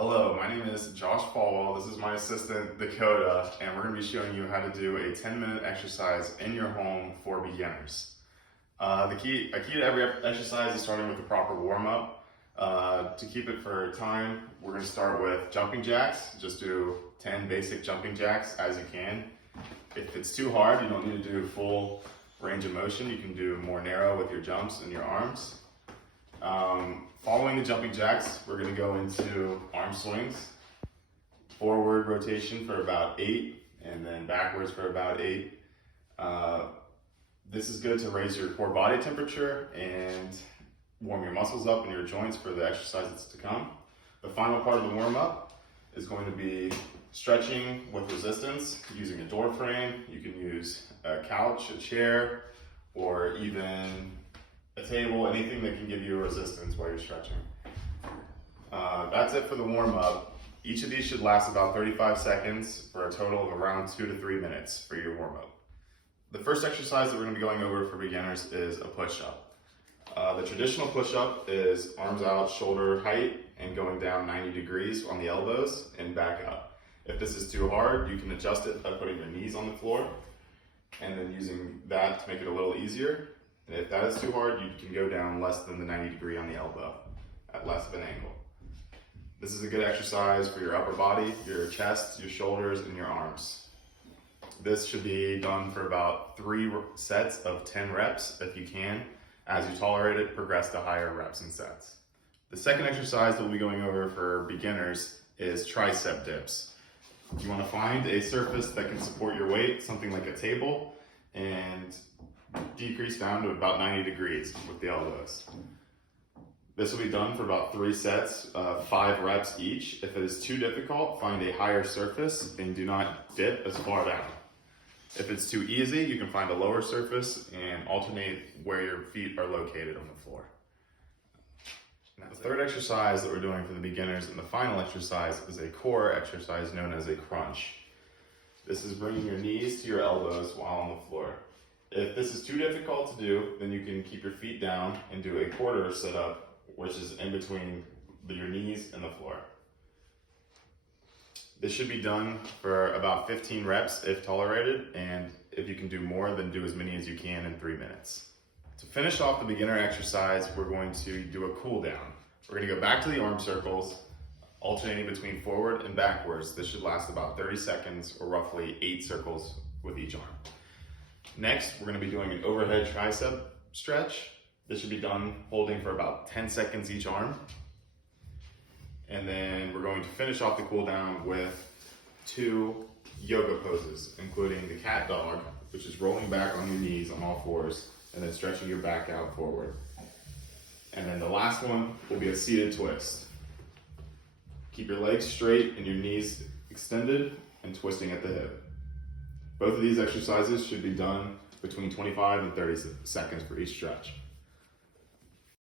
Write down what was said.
Hello, my name is Josh Falwell. This is my assistant, Dakota, and we're going to be showing you how to do a 10-minute exercise in your home for beginners. A key to every exercise is starting with a proper warm-up. To keep it for time, we're going to start with jumping jacks. Just do 10 basic jumping jacks as you can. If it's too hard, you don't need to do full range of motion. You can do more narrow with your jumps and your arms. Following the jumping jacks, we're going to go into arm swings, forward rotation for about 8, and then backwards for about 8. This is good to raise your core body temperature and warm your muscles up in your joints for the exercises to come. The final part of the warm-up is going to be stretching with resistance using a door frame. You can use a couch, a chair, or even a table, anything that can give you a resistance while you're stretching. That's it for the warm-up. Each of these should last about 35 seconds for a total of around 2 to 3 minutes for your warm-up. The first exercise that we're going to be going over for beginners is a push-up. The traditional push-up is arms out, shoulder height, and going down 90 degrees on the elbows and back up. If this is too hard, you can adjust it by putting your knees on the floor and then using that to make it a little easier. And if that is too hard, you can go down less than the 90 degree on the elbow at less of an angle. This is a good exercise for your upper body, your chest, your shoulders, and your arms. This should be done for about 3 sets of 10 reps if you can. As you tolerate it, progress to higher reps and sets. The second exercise that we'll be going over for beginners is tricep dips. You want to find a surface that can support your weight, something like a table, and decrease down to about 90 degrees with the elbows. This will be done for about 3 sets, 5 reps each. If it is too difficult, find a higher surface and do not dip as far down. If it's too easy, you can find a lower surface and alternate where your feet are located on the floor. Now, the third exercise that we're doing for the beginners and the final exercise is a core exercise known as a crunch. This is bringing your knees to your elbows while on the floor. If this is too difficult to do, then you can keep your feet down and do a quarter sit-up, which is in between your knees and the floor. This should be done for about 15 reps if tolerated, and if you can do more, then do as many as you can in 3 minutes. To finish off the beginner exercise, we're going to do a cool down. We're going to go back to the arm circles, alternating between forward and backwards. This should last about 30 seconds or roughly 8 circles with each arm. Next, we're going to be doing an overhead tricep stretch. This should be done holding for about 10 seconds each arm. And then we're going to finish off the cool down with 2 yoga poses, including the cat dog, which is rolling back on your knees on all fours, and then stretching your back out forward. And then the last one will be a seated twist. Keep your legs straight and your knees extended and twisting at the hip. Both of these exercises should be done between 25 and 30 seconds for each stretch.